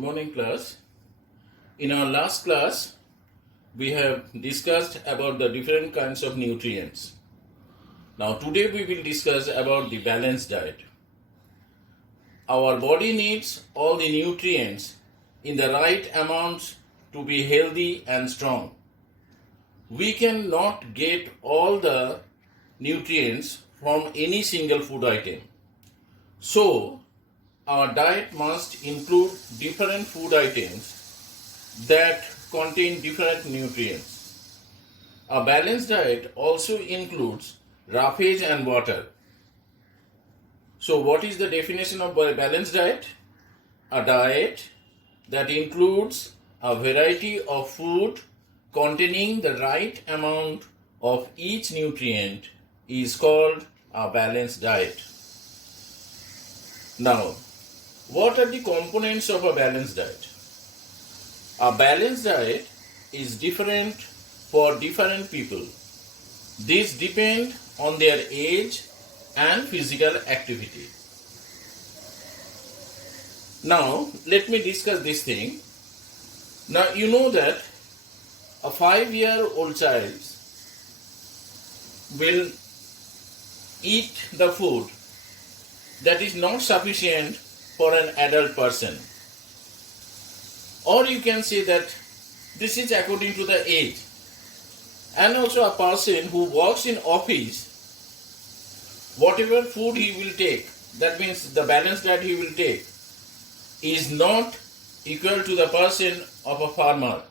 Good morning, class. In our last class, we have discussed about the different kinds of nutrients. Now, today we will discuss about the balanced diet. Our body needs all the nutrients in the right amounts to be healthy and strong. We cannot get all the nutrients from any single food item. So, our diet must include different food items that contain different nutrients. A balanced diet also includes roughage and water. So, what is the definition of a balanced diet? A diet that includes a variety of food containing the right amount of each nutrient is called a balanced diet. Now, what are the components of a balanced diet? A balanced diet is different for different people. These depend on their age and physical activity. Now, let me discuss this thing. Now, you know that a 5-year-old child will eat the food that is not sufficient for an adult person. Or you can say that this is according to the age. And also a person who works in office, whatever food he will take, that means the balanced diet he will take, is not equal to the person of a farmer.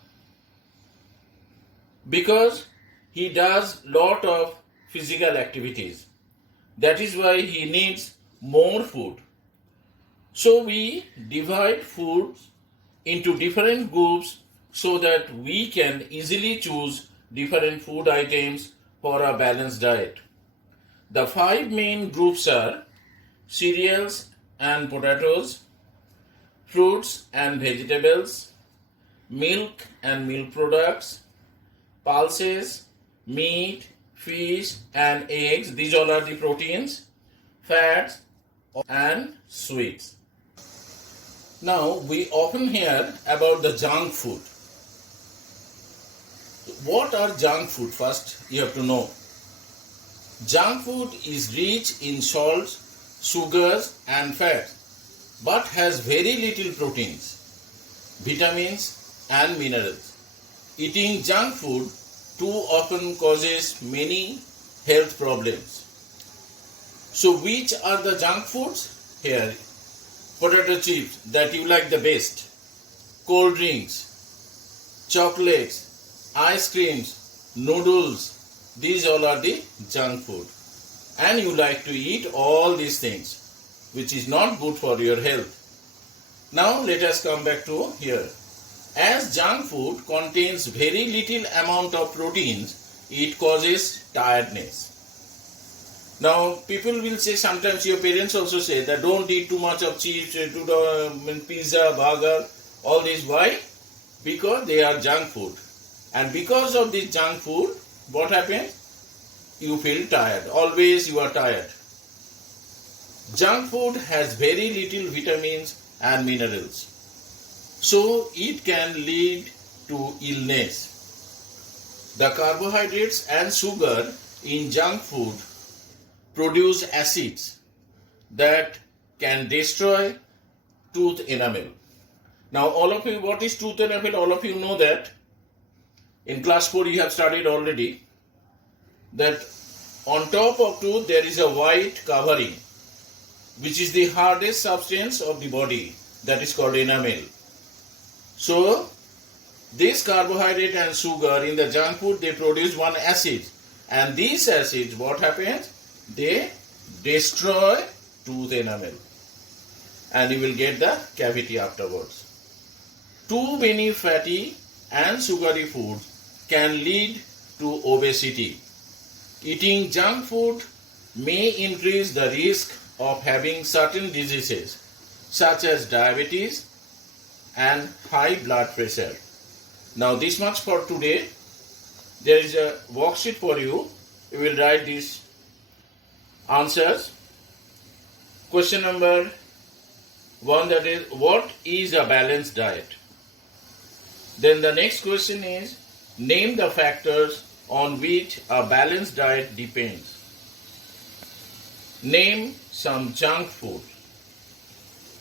Because he does lot of physical activities. That is why he needs more food. So we divide foods into different groups so that we can easily choose different food items for a balanced diet. The 5 main groups are cereals and potatoes, fruits and vegetables, milk and milk products, pulses, meat, fish and eggs. These all are the proteins, fats and sweets. Now, we often hear about the junk food. What are junk food? First, you have to know. Junk food is rich in salts, sugars and fats, but has very little proteins, vitamins and minerals. Eating junk food too often causes many health problems. So, which are the junk foods? Here, potato chips that you like the best, cold drinks, chocolates, ice creams, noodles, these all are the junk food. And you like to eat all these things, which is not good for your health. Now let us come back to here. As junk food contains very little amount of proteins, it causes tiredness. Now, people will say, sometimes your parents also say that don't eat too much of cheese, pizza, burger, all this. Why? Because they are junk food. And because of this junk food, what happens? You feel tired. Always you are tired. Junk food has very little vitamins and minerals. So, it can lead to illness. The carbohydrates and sugar in junk food produce acids that can destroy tooth enamel. Now, all of you, what is tooth enamel? All of you know that. In class 4 you have studied already that on top of tooth there is a white covering, which is the hardest substance of the body, that is called enamel. So, this carbohydrate and sugar in the junk food, they produce one acid, and these acids, what happens? They destroy tooth enamel and you will get the cavity afterwards. Too many fatty and sugary foods can lead to obesity. Eating junk food may increase the risk of having certain diseases such as diabetes and high blood pressure. Now, this much for today. There is a worksheet for you. You will write these answers. Question number One, that is, what is a balanced diet? Then the next question is, name the factors on which a balanced diet depends. Name some junk food.